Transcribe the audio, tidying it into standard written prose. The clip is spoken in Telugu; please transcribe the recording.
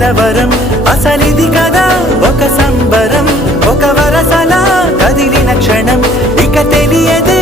కలవరం అసలిది కదా ఒక సంబరం ఒక వరసలా కదిలిన క్షణం ఇక తెలియదే